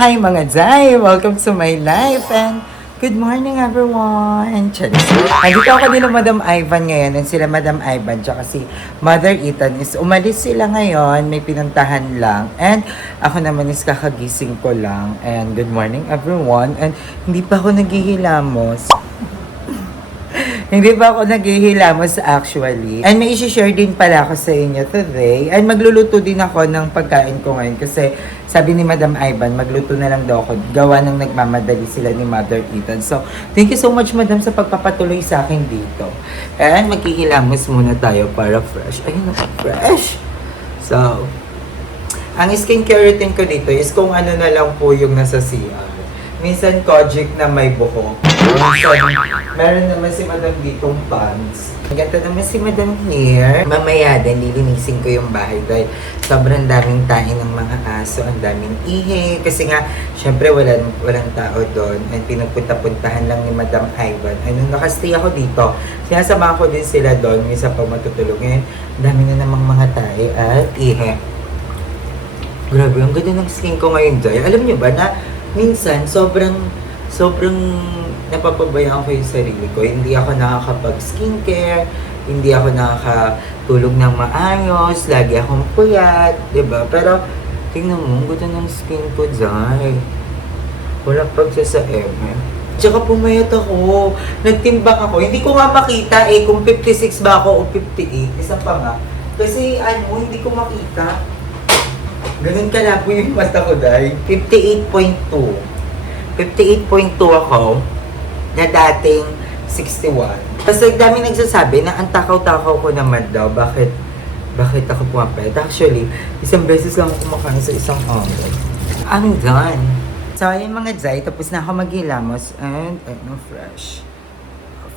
Hi mga Zay! Welcome to my life and good morning everyone! Charis. Nandito ako nila Madam Ivan ngayon and sila Madam Ivan tsaka si Mother Ethan is umalis sila ngayon, may pinuntahan lang and ako naman is kakagising ko lang and good morning everyone and hindi pa ako naghihilamos. Hindi pa ako naghihilamos actually. And may isi-share din pala ako sa inyo today. And magluluto din ako ng pagkain ko ngayon kasi sabi ni Madam Ivan, magluto na lang daw ako. Gawa ng nagmamadali sila ni Mother Ethan. So, thank you so much Madam sa pagpapatuloy sa akin dito. And maghihilamos muna tayo para fresh. Ayun na, fresh! So, ang skincare routine ko dito is kung ano na lang po yung nasa CR. Minsan Kojic na may buhok. Meron naman si Madam ditong pants. Ganto naman si Madam here. Mamaya din, lilinisin ko yung bahay dahil sobrang daming tain ng mga aso, ang daming ihi. Kasi nga, syempre walang tao doon. And pinupunta-puntahan lang ni Madam Ivan. Ay, nung nakastay ako dito, sinasama ko din sila doon. Minsan pa matutulog. Ngayon, dami na namang mga tae at ihi. Grabe, ang ganda ng skin ko ngayon, Jay. Alam niyo ba na minsan, sobrang napapabayaan ko yung sarili ko. Hindi ako nakakapag-skincare, hindi ako nakakatulog ng maayos, lagi akong puyat, diba? Pero, tingnan mo, ang ganda ng skin ko, Zay. Walang pagsasaem, eh. Tsaka pumayat ako. Nagtimbang ako. Hindi ko nga makita kung 56 ba ako o 58. Isa pa nga. Kasi, hindi ko makita. Ganun kalabo yung mata ko, Day. 58.2. 58.2 ako na dating 61. Kasi dami nagsasabi na ang takaw-takaw ko naman daw. Bakit ako pumapayat? Actually, isang beses lang ako kumakain sa isang araw. I'm done. So, ayun mga Zay, tapos na ako maghilamos and fresh.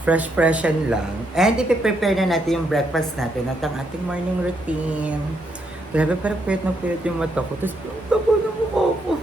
Fresh-freshen lang. And ipiprepare na natin yung breakfast natin at ang ating morning routine. Grabe, parang puyat na puyat yung mata ko. Tapos, ang tabo na mukha ko.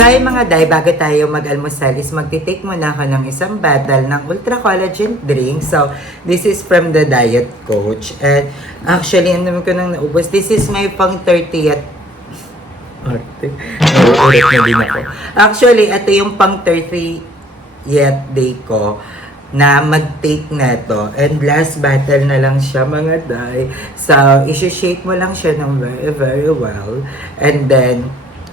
So ay mga Day, bago tayo mag-almusal is magtitake muna ako ng isang bottle ng Ultra Collagen drink. So, this is from the Diet Coach. And actually, ang naman ko nang naubos. This is my pang 30th Nauulit na din ako. Actually, ito yung pang 30th day ko na mag-take na to. And last bottle na lang siya mga Day. So, isi-shake mo lang siya ng very, very well. And then,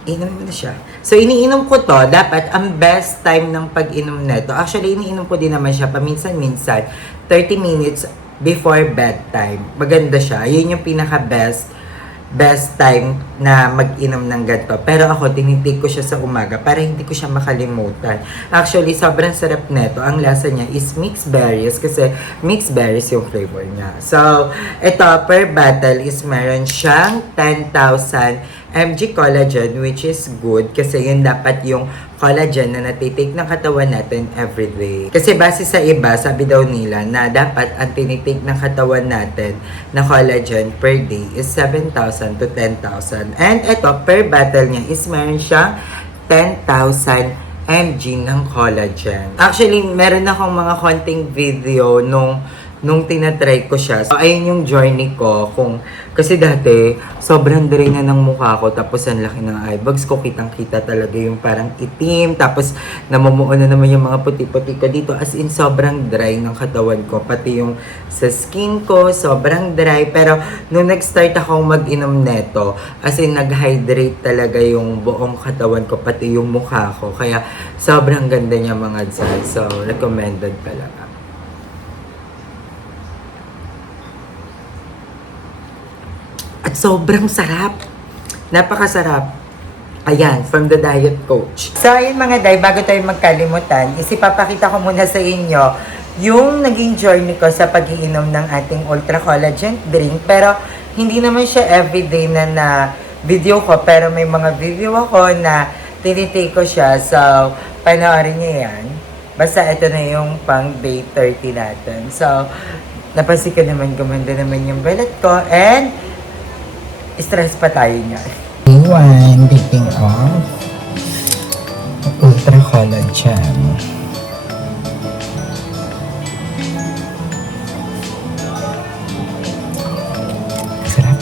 inom mo na siya. So, iniinom ko to. Dapat, ang best time ng pag-inom neto. Actually, iniinom ko din naman siya paminsan-minsan. 30 minutes before bedtime. Maganda siya. Yun yung pinaka-best time na mag-inom ng ganito. Pero ako, tinitake ko siya sa umaga para hindi ko siya makalimutan. Actually, sobrang sarap neto. Ang lasa niya is mixed berries kasi mixed berries yung flavor niya. So, ito, per bottle is meron siyang 10,000 mg collagen, which is good kasi yun dapat yung collagen na natitake ng katawan natin everyday. Kasi base sa iba, sabi daw nila na dapat ang tinitake ng katawan natin na collagen per day is 7,000 to 10,000. And ito, per bottle niya is meron siyang 10,000 mg ng collagen. Actually, meron akong mga konting video nung tinatry ko siya. So, ayun yung journey ko. Kasi dati, sobrang dry na ng mukha ko. Tapos, ang laki ng eyebags ko. Kitang-kita talaga yung parang itim. Tapos, namumuo na naman yung mga puti-puti ko dito. As in, sobrang dry ng katawan ko. Pati yung sa skin ko, sobrang dry. Pero, nung nag-start akong mag-inom neto, as in, nag-hydrate talaga yung buong katawan ko. Pati yung mukha ko. Kaya, sobrang ganda niya mga Zay. So, recommended talaga. At sobrang sarap. Napakasarap. Ayan, from the diet coach. So, ayun mga day, bago tayo magkalimutan, isipapakita ko muna sa inyo yung naging journey ko sa pag-iinom ng ating Ultra Collagen drink. Pero, hindi naman siya everyday na video ko. Pero may mga video ako na tinitake ko siya. So, panoorin niyo yan. Basta ito na yung pang day 30 natin. So, napansin ko naman, gumanda naman yung balat ko. And, stress pa tayo niyan. One, taking off Ultra Collagen. Sarap.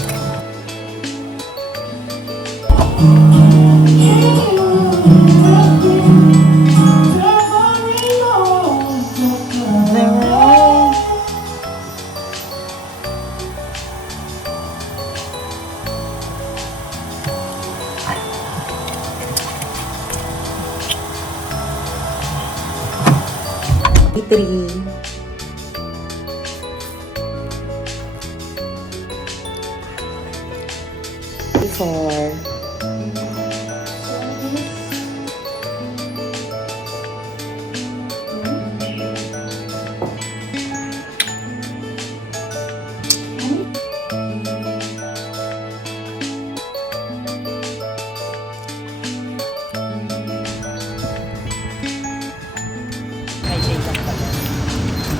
Three. Four.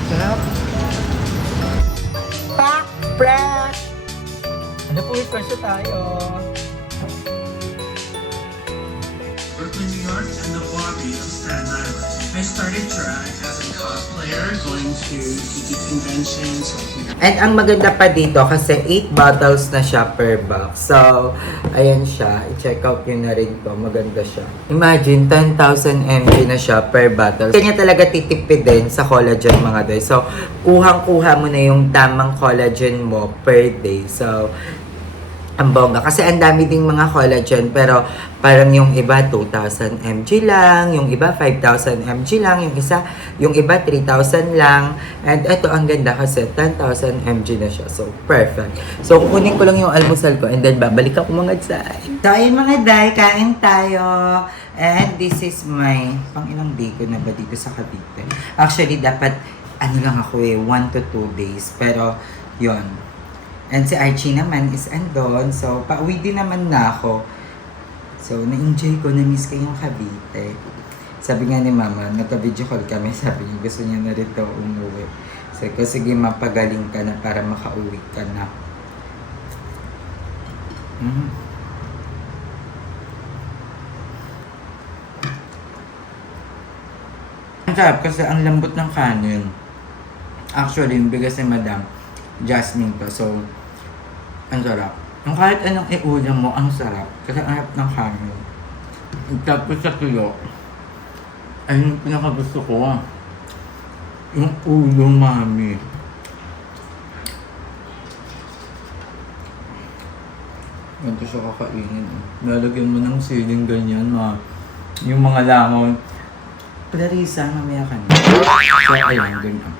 Sarap. Pak! Prak! Ano po yung first tayo? Brooklyn, New York, and the lobby of Staten Island. I started drag as a cosplayer, going to tiki conventions. And ang maganda pa dito kasi 8 bottles na siya per box. So, ayan siya. I-check out nyo na rin to. Maganda siya. Imagine, 10,000 mg na siya per bottle. Kanya talaga titipid sa collagen mga day. So, kuhang-kuha mo na yung tamang collagen mo per day. So, ang bongga. Kasi ang dami ding mga collagen, pero parang yung iba 2,000 mg lang, yung iba 5,000 mg lang, yung iba 3,000 lang. And ito ang ganda kasi 10,000 mg na siya. So, perfect. So, kukunin ko lang yung almusal ko and then babalik ako mga day. So, ayun mga day, kain tayo. And this is my, pang ilang day ko na ba dito sa Cavite? Actually, dapat, ano lang ako 1 to 2 days. Pero, yon. And si Archie naman is andon. So, pauwi din naman na ako. So, na-enjoy ko. Na-miss ko yung Cavite. Sabi nga ni Mama, nagka-video call kami. Sabi niya, gusto niya na rin daw umuwi. Sabi ko, sige, mapagaling ka na para makauwi ka na. Ang sarap kasi ang lambot ng kanin. Actually, yung bigas ni Madam, Jasmine to. So, ang sarap. Yung kahit anong iulam mo, ang sarap. Kasi ang sarap ng kanin. Tapos sa tuyo, ay yung pinakagusto ko. Yung ulo, mami. Ganito siya kakainin. Lalagyan mo ng siling ganyan, yung mga langaw. Clarissa, mamaya ka na. So, ayun, ganyan.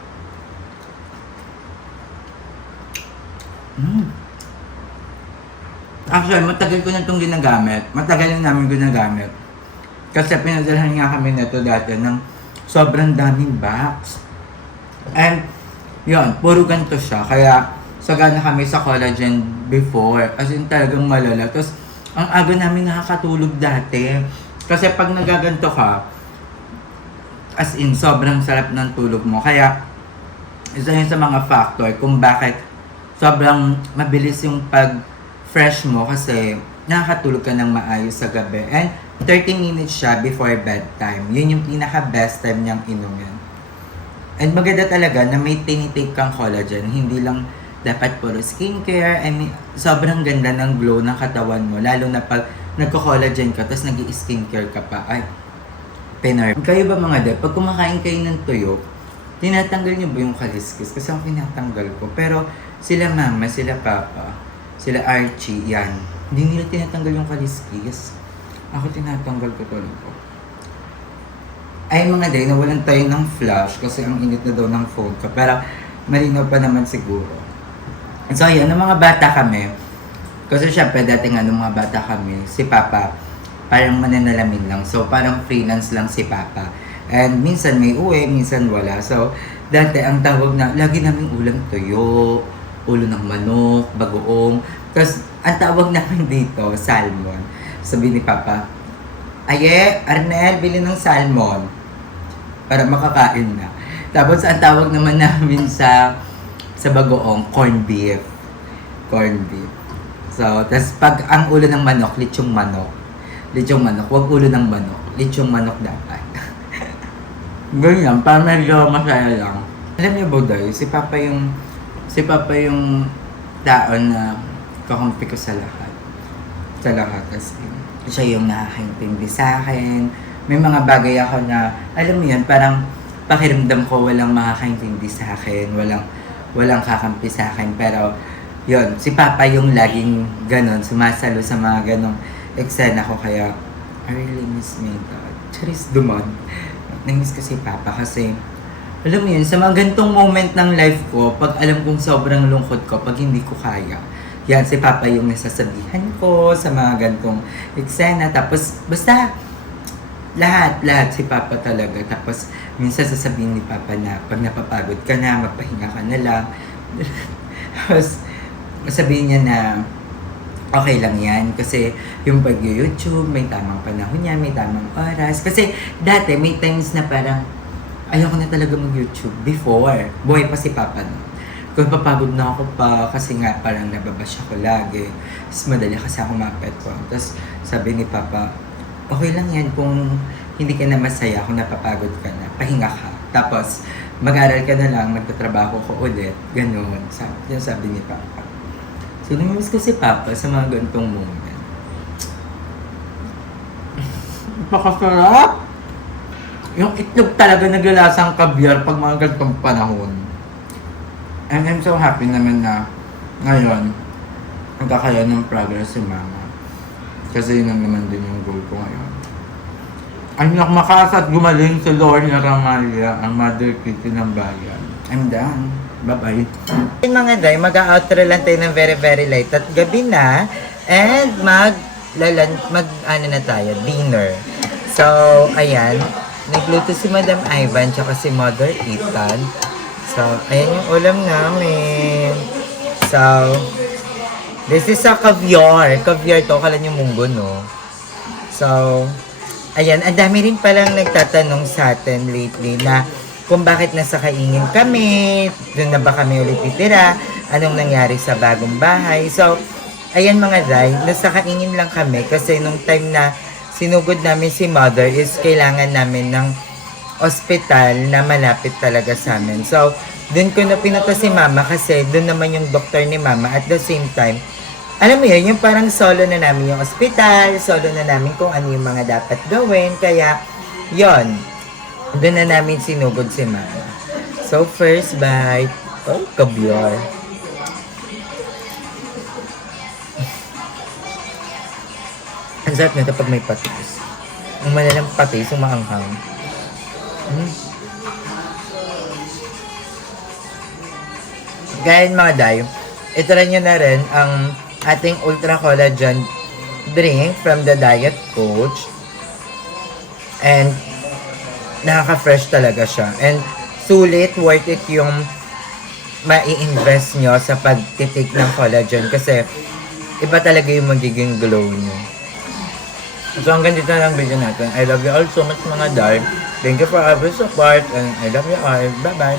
Actually, matagal ko na itong ginagamit. Matagal na namin ginagamit. Kasi pinadalhan nga kami nito dati ng sobrang daming box. And, yun, puro ganito siya. Kaya, sagana kami sa collagen before. As in, talagang malala. Tapos, ang aga namin nakakatulog dati. Kasi pag nagaganto ka, as in, sobrang sarap ng tulog mo. Kaya, isa yun sa mga factor kung bakit sobrang mabilis yung pag-fresh mo kasi nakakatulog ka ng maayos sa gabi. And 30 minutes siya before bedtime. Yun yung pinaka-best time niyang inumin. And maganda talaga na may tinitake kang collagen. Hindi lang dapat puro skincare. I mean, sobrang ganda ng glow ng katawan mo. Lalo na pag nagko-collagen ka, tapos nag-i-skincare ka pa. Ay, pinar. Kayo ba mga dad, pag kumakain kayo ng tuyo, tinatanggal niyo ba yung kaliskis? Kasi ang tinatanggal ko. Pero sila mama, sila papa, sila Archie, yan. Hindi nila tinatanggal yung kaliskis. Ako tinatanggal ko talaga. Ay mga day, nawalan tayo ng flash kasi ang init na daw ng phone ko. Pero malinaw pa naman siguro. So ayan, ng mga bata kami, kasi syempre dati nga nung mga bata kami, si Papa, parang mananalamin lang. So, parang freelance lang si Papa. And minsan may uwi, minsan wala. So, dati ang tawag na, lagi naming ulam tuyo, ulo ng manok, bagoong. Tapos, ang tawag namin dito, salmon. Sabi ni Papa, Aye, Arnel, bili ng salmon para makakain na. Tapos, ang tawag naman namin sa bagoong, corned beef. Corned beef. So, tas pag ang ulo ng manok, lechong manok. Lechong manok, wag ulo ng manok. Lechong manok dapat. Ganyan, para medyo masaya lang. Alam niyo, Bodoy, si Papa yung tao na kakampi ko sa lahat. Sa lahat, kasi siya yung nakakaintindi sa akin. May mga bagay ako na, alam mo yun, parang pakiramdam ko walang makakaintindi sa akin, walang kakampi sa akin. Pero, yun, si Papa yung laging ganon, sumasalo sa mga ganong eksena ko. Kaya, I really miss me, God. Charis duman. Namiss ko si Papa kasi, alam mo yun, sa mga gantong moment ng life ko, pag alam kong sobrang lungkot ko, pag hindi ko kaya, yan, si Papa yung nasasabihan ko sa mga gantong eksena. Tapos, basta, lahat si Papa talaga. Tapos, minsan sasabihin ni Papa na, pag napapagod ka na, magpahinga ka na lang. Tapos, sabihin niya na, okay lang yan. Kasi, yung pag-YouTube, may tamang panahon yan, may tamang oras. Kasi, dati, may times na parang, ayoko na talaga mag-YouTube. Before, buhay pa si Papa no. Kung papagod na ako pa, kasi nga parang nababash ako lagi. Tapos madali kasi ako mapet ko. Tapos sabi ni Papa, okay lang yan kung hindi ka na masaya, kung napapagod ka na, pahinga ka. Tapos mag-aral ka na lang, magtatrabaho ko ulit. Ganun. Sabi ni Papa. So namimiss ko si Papa sa mga ganitong moment. Napakasarap! Yung itlog talaga naglalasang kabyar pag mga ganitong panahon. And I'm so happy naman na ngayon, nagkakaroon ng progress si Mama. Kasi yun lang naman din yung goal ko ngayon. Ang nakmakas at gumaling si Lorna Ramalia, ang Mother Kitty ng bayan. I'm done. Bye-bye. Mga day, mag-outro lang tayo ng very, very late at gabi na. And ano na tayo, dinner. So, ayan. Nagluto si Madam Ivan tsaka si Mother Ethan. So, ayan yung ulam namin. So, this is a caviar. Caviar to, kala nyo munggo, no? So, ayan, ang dami rin palang nagtatanong sa atin lately na kung bakit nasa Kaingin kami, doon na ba kami ulit titira, anong nangyari sa bagong bahay. So, ayan mga day, nasa Kaingin lang kami kasi nung time na sinugod namin si Mother is kailangan namin ng ospital na malapit talaga sa amin. So, doon ko na pinunta si Mama kasi doon naman yung doktor ni Mama. At the same time, alam mo yun, yung parang solo na namin yung ospital, solo na namin kung ano yung mga dapat gawin. Kaya, yon, doon na namin sinugod si Mama. So, first bite. Oh, kabyar. Ang sarap nito pag may patis. Ang malalang patis, umaanghang. Kaya mga day, itry nyo na rin ang ating Ultra Collagen drink from the Diet Coach. And nakaka-fresh talaga siya. And sulit, worth it yung mai-invest nyo sa pagtitake ng collagen kasi iba talaga yung magiging glow nyo. So hanggang dito na lang video natin. I love you all so much mga day. Thank you for every support and I love you all. Bye-bye.